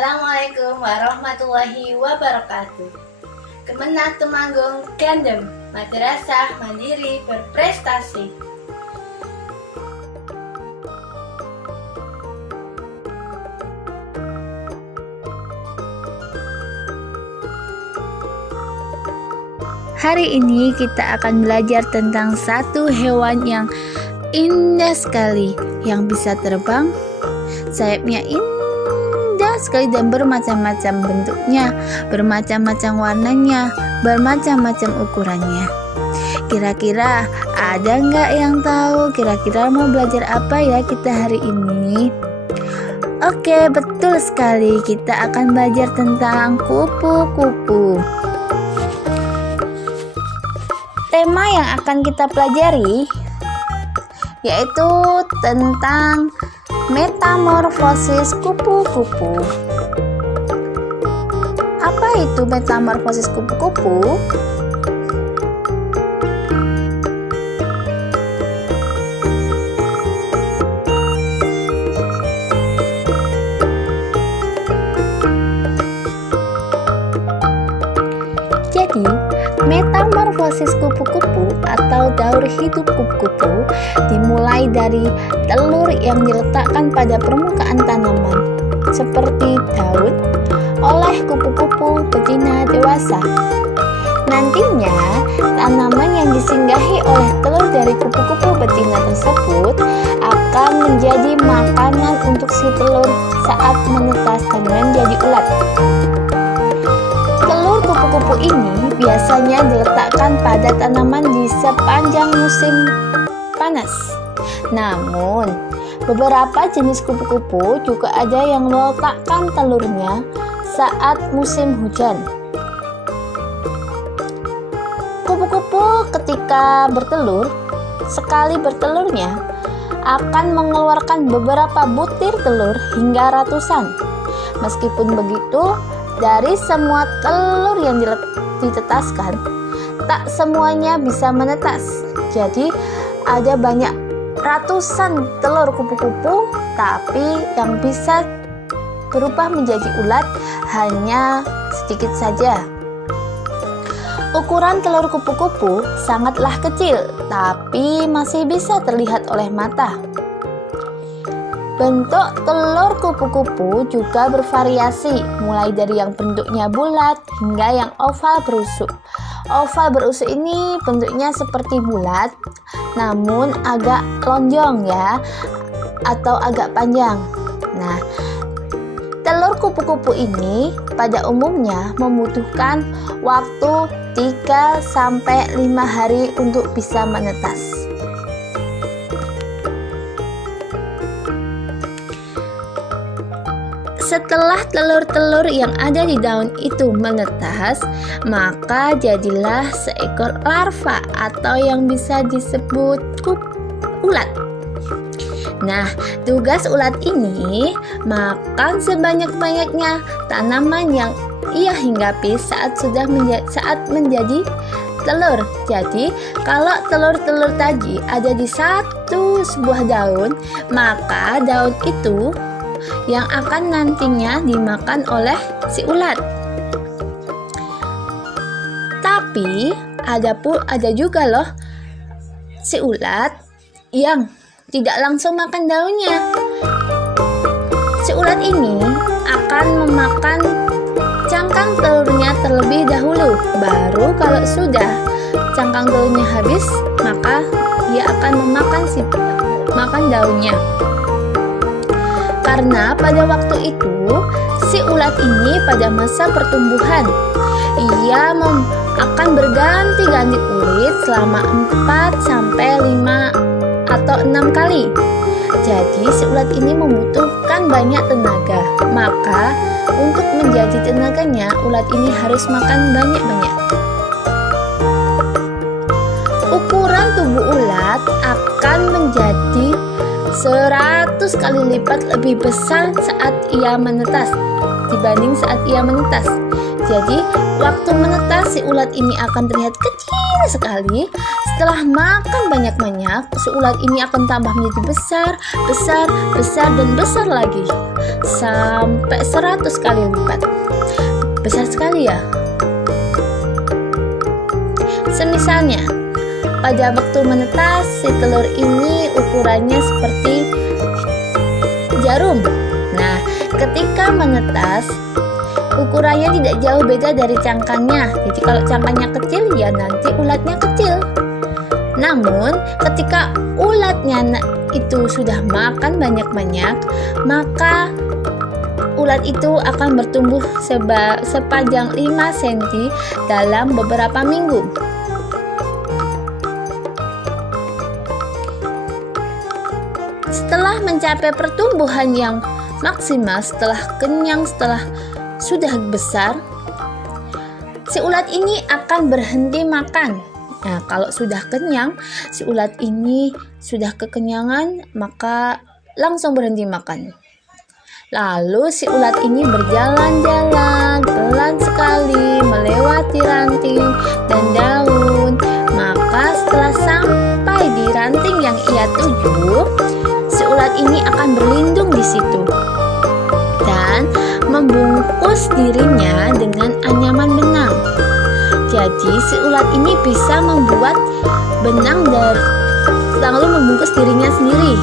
Assalamualaikum warahmatullahi wabarakatuh. Kemenang Temanggung Gandem, Madrasah Mandiri Berprestasi. Hari ini kita akan belajar tentang satu hewan yang indah sekali, yang bisa terbang, sayapnya indah sekali dan bermacam-macam bentuknya, bermacam-macam warnanya, bermacam-macam ukurannya. Kira-kira ada nggak yang tahu kira-kira mau belajar apa ya kita hari ini? Oke, betul sekali, kita akan belajar tentang kupu-kupu. Tema yang akan kita pelajari yaitu tentang metamorfosis kupu-kupu. Apa itu metamorfosis kupu-kupu? Jadi, metamorfosis kupu-kupu atau daur hidup kupu-kupu dimulai dari telur yang diletakkan pada permukaan tanaman seperti daun oleh kupu-kupu betina dewasa. Nantinya, tanaman yang disinggahi oleh telur dari kupu-kupu betina tersebut akan menjadi makanan untuk si telur saat menetas dan menjadi ulat. Telur kupu-kupu ini biasanya diletakkan pada tanaman di sepanjang musim panas. Namun, beberapa jenis kupu-kupu juga ada yang meletakkan telurnya saat musim hujan. Kupu-kupu ketika bertelur, sekali bertelurnya akan mengeluarkan beberapa butir telur hingga ratusan. Meskipun begitu, dari semua telur yang ditetaskan, tak semuanya bisa menetas. Jadi ada banyak ratusan telur kupu-kupu, tapi yang bisa berubah menjadi ulat hanya sedikit saja. Ukuran telur kupu-kupu sangatlah kecil, tapi masih bisa terlihat oleh mata. Bentuk telur kupu-kupu juga bervariasi, mulai dari yang bentuknya bulat hingga yang oval berusuk. Oval berusuk ini bentuknya seperti bulat, namun agak lonjong ya, atau agak panjang. Nah, telur kupu-kupu ini pada umumnya membutuhkan waktu 3-5 hari untuk bisa menetas. Setelah telur-telur yang ada di daun itu menetas, maka jadilah seekor larva atau yang bisa disebut ulat. Nah, tugas ulat ini makan sebanyak-banyaknya tanaman yang ia hinggapi saat menjadi telur. Jadi, kalau telur-telur tadi ada di sebuah daun, maka daun itu yang akan nantinya dimakan oleh si ulat. Tapi ada juga loh si ulat yang tidak langsung makan daunnya. Si ulat ini akan memakan cangkang telurnya terlebih dahulu. Baru kalau sudah cangkang telurnya habis, maka dia akan makan daunnya. Karena pada waktu itu, si ulat ini pada masa pertumbuhan, ia akan berganti-ganti kulit selama 4-5 atau 6 kali. Jadi si ulat ini membutuhkan banyak tenaga. Maka untuk menjadi tenaganya, ulat ini harus makan banyak-banyak. Ukuran tubuh ulat akan menjadi 100 kali lipat lebih besar saat ia menetas dibanding saat ia menetas. Jadi, waktu menetas si ulat ini akan terlihat kecil sekali. Setelah makan banyak-banyak, si ulat ini akan tambah menjadi besar, besar, besar, dan besar lagi. Sampai 100 kali lipat. Besar sekali ya. Semisalnya, pada waktu menetas, si telur ini ukurannya seperti jarum. Nah, ketika menetas, ukurannya tidak jauh beda dari cangkangnya. Jadi kalau cangkangnya kecil, ya nanti ulatnya kecil. Namun, ketika ulatnya itu sudah makan banyak-banyak, maka ulat itu akan bertumbuh sepanjang 5 cm dalam beberapa minggu. Setelah mencapai pertumbuhan yang maksimal, setelah kenyang, setelah sudah besar, si ulat ini akan berhenti makan. Nah, kalau sudah kenyang, si ulat ini sudah kekenyangan, maka langsung berhenti makan. Lalu si ulat ini berjalan-jalan pelan sekali melewati ranting dan daun. Maka setelah sampai di ranting yang ia tuju, si ulat ini akan berlindung di situ dan membungkus dirinya dengan anyaman benang. Jadi si ulat ini bisa membuat benang dan lalu membungkus dirinya sendiri.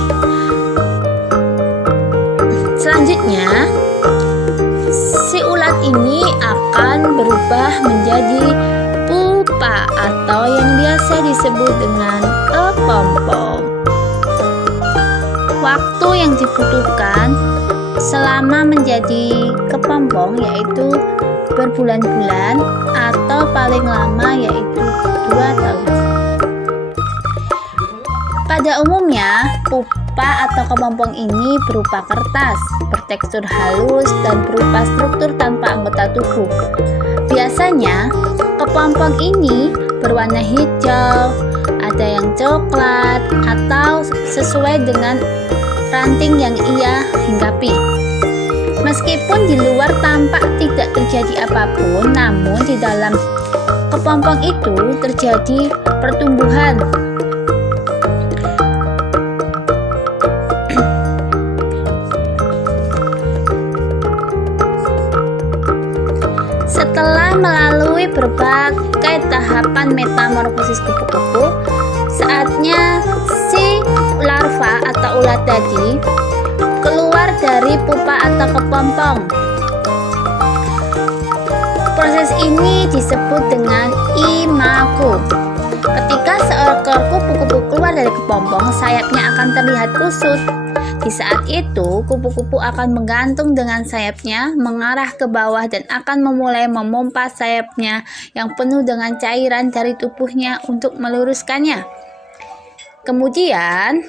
Selanjutnya, si ulat ini akan berubah menjadi pupa atau yang biasa disebut dengan kepompong. Waktu yang dibutuhkan selama menjadi kepompong yaitu berbulan-bulan atau paling lama yaitu 2 tahun. Pada umumnya, pupa atau kepompong ini berupa kertas, bertekstur halus dan berupa struktur tanpa anggota tubuh. Biasanya, kepompong ini berwarna hijau, ada yang coklat, atau sesuai dengan ranting yang ia hinggapi. Meskipun di luar tampak tidak terjadi apapun, namun di dalam kepompong itu terjadi pertumbuhan. Setelah melalui berbagai tahapan metamorfosis kupu-kupu, saatnya si larva atau ulat tadi keluar dari pupa atau kepompong. Proses ini disebut dengan imago. Ketika seekor kupu-kupu keluar dari kepompong, sayapnya akan terlihat kusut. Di saat itu, kupu-kupu akan menggantung dengan sayapnya mengarah ke bawah dan akan memulai memompa sayapnya yang penuh dengan cairan dari tubuhnya untuk meluruskannya. Kemudian,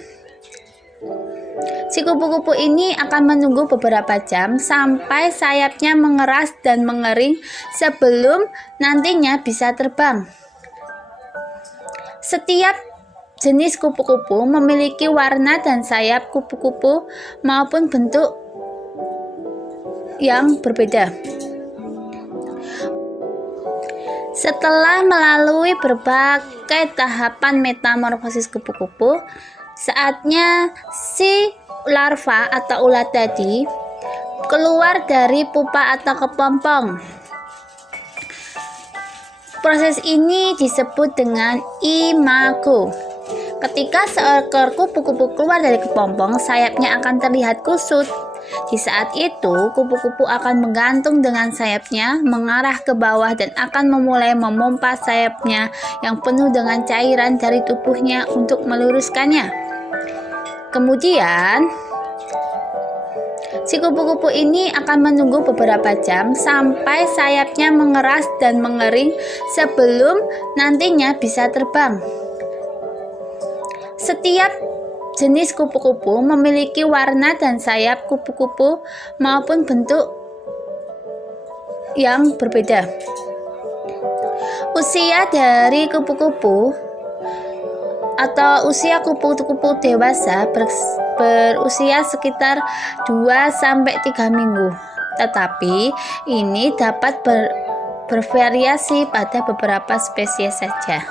si kupu-kupu ini akan menunggu beberapa jam sampai sayapnya mengeras dan mengering sebelum nantinya bisa terbang. Setiap jenis kupu-kupu memiliki warna dan sayap kupu-kupu maupun bentuk yang berbeda. Setelah melalui berbagai tahapan metamorfosis kupu-kupu, saatnya si larva atau ulat tadi keluar dari pupa atau kepompong. Proses ini disebut dengan imago. Ketika seekor kupu-kupu keluar dari kepompong, sayapnya akan terlihat kusut. Di saat itu, kupu-kupu akan menggantung dengan sayapnya mengarah ke bawah dan akan memulai memompa sayapnya yang penuh dengan cairan dari tubuhnya untuk meluruskannya. Kemudian, si kupu-kupu ini akan menunggu beberapa jam sampai sayapnya mengeras dan mengering sebelum nantinya bisa terbang. Setiap jenis kupu-kupu memiliki warna dan sayap kupu-kupu maupun bentuk yang berbeda. Usia dari kupu-kupu atau usia kupu-kupu dewasa berusia sekitar 2-3 minggu. Tetapi ini dapat bervariasi pada beberapa spesies saja.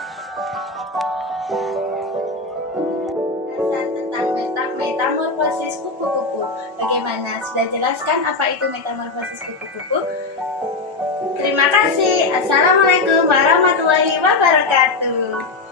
Tentang metamorfosis kupu-kupu. Bagaimana? Sudah jelaskan apa itu metamorfosis kupu-kupu? Terima kasih. Assalamualaikum warahmatullahi wabarakatuh.